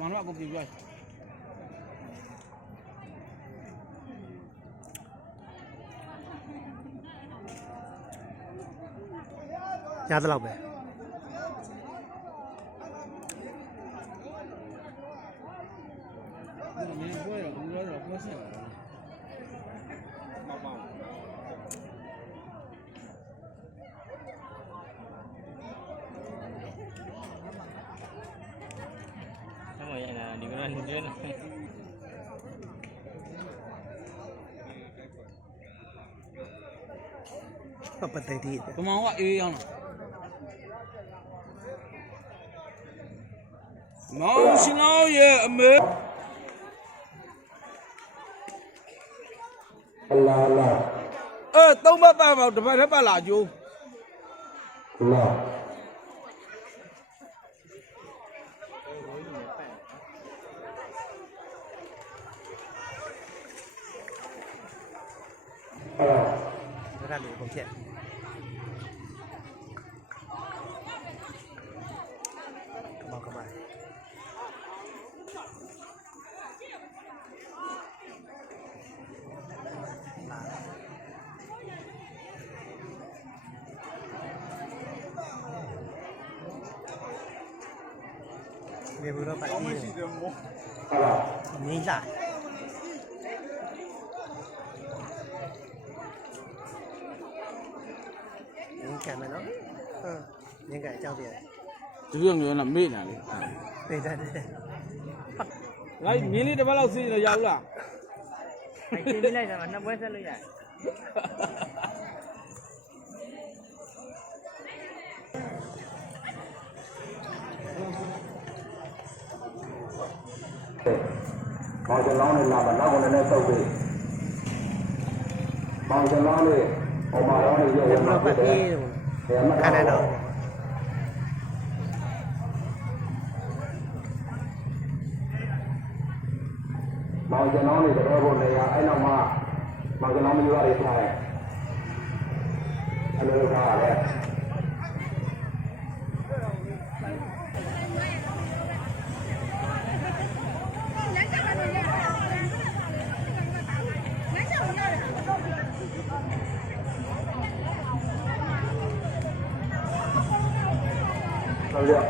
Mana aku pergi guys. Nhà tôi lọc về. Apa tadi? Kemau awak yang mau sinau ya ame. Allah Allah. Tao ba mau depan apa laju? Allah. Ra lũ không thiện. Mau các bạn. Về vừa đó bạn đi rồi. Nhìn lại. Cái này nó, những cái trao tiền. Riêng người làm mít này. Đây đây đây. Lấy miếng đi để bao lâu xí là giàu là. Anh kia đi lấy rồi mà nó quét ra luôn vậy. Mau cho nó lên làm bản nó còn lên sâu đi. Mau cho nó đi. Ông bà nó đi vô Em nó bạn đi rồi. Cái này đâu. Mau cho nó đi để nó buồn này ấy nào mà. Mau cho nó mới vô đi thôi. Anh đưa ra đây. Đâu được.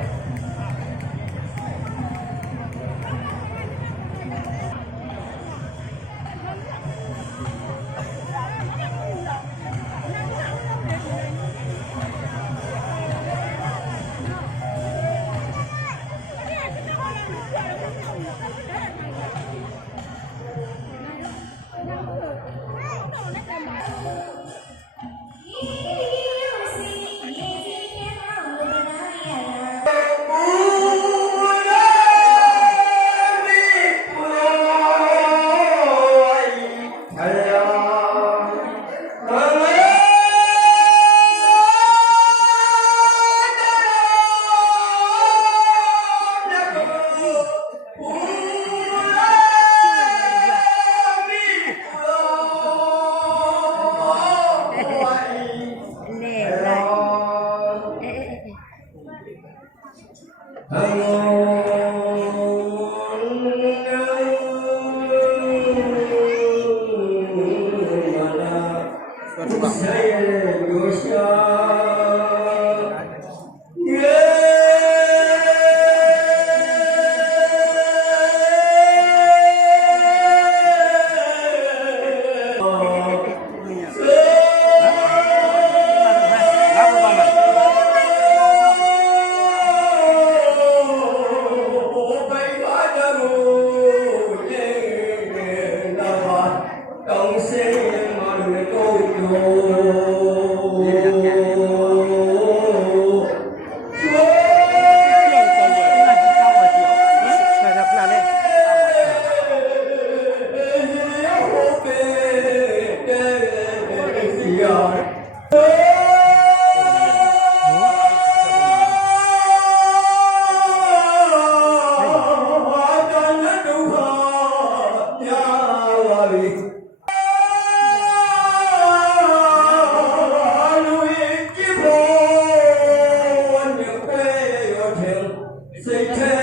စိတ်ထဲ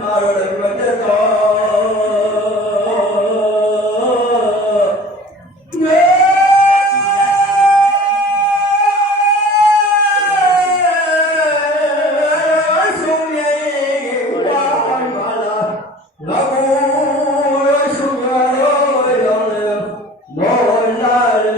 မှာရမတဲ့တော့ငယ်ဆုံးရဲ့ဝါမာလာလာကိုရှုံရတော့ရောင်းလေမောလာလေ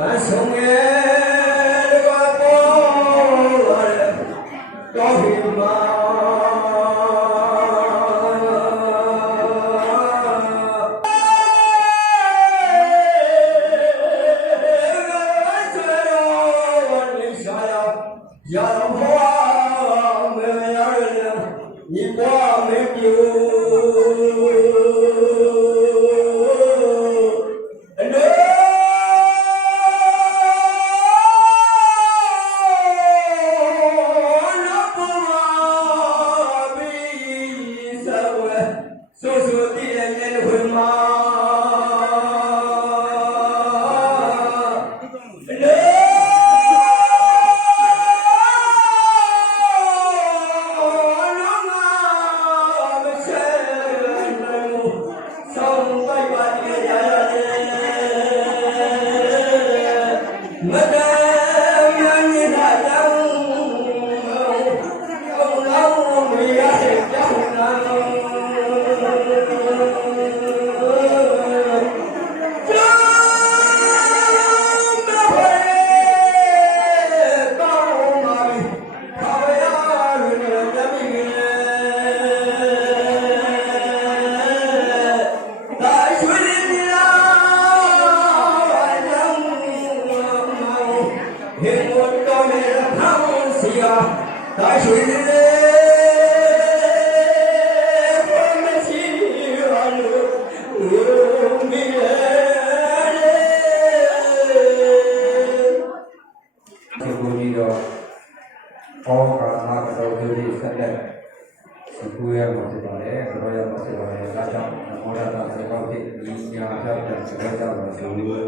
ဘာဆုံးရဲ့ဘာပေါ်ရဲတော်ပြီမာရာဘွားမေရရညီဘွားမေပြူဆိုဆိုတည်တဲ့ဝင်မှာမတမ်းရနေတာကြောင့်ကောင်းကောင်းမရတဲ့ကြောင့်လားဟေမတော်နေထောင်းစီယာဒါရွှေနေမရှိရလို့မီလေဒီကိုကြီးတော့အော်ကာမတော်သူတွေဆက်လက်ကိုရမှာဖြစ်ပါတယ်ကြောရမှာဖြစ်ပါတယ်ဒါကြောင့်မောဒတာစေကောက်ဖြစ်ဒီညာဖြတ်တဲ့စေကောက်ကြပါဆိုလို့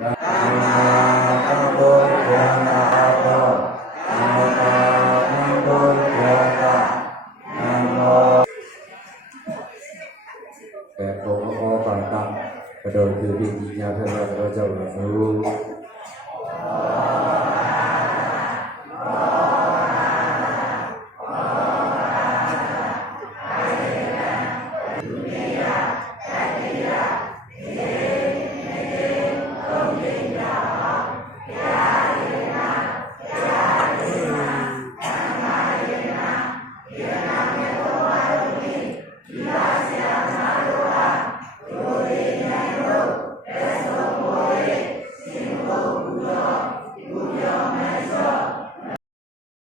ဒါအဘောရနာဘောအဘောရနာဘောဘောပါတာဘယ်တော့ဒီညာဖြတ်တော့ကြောက်လို့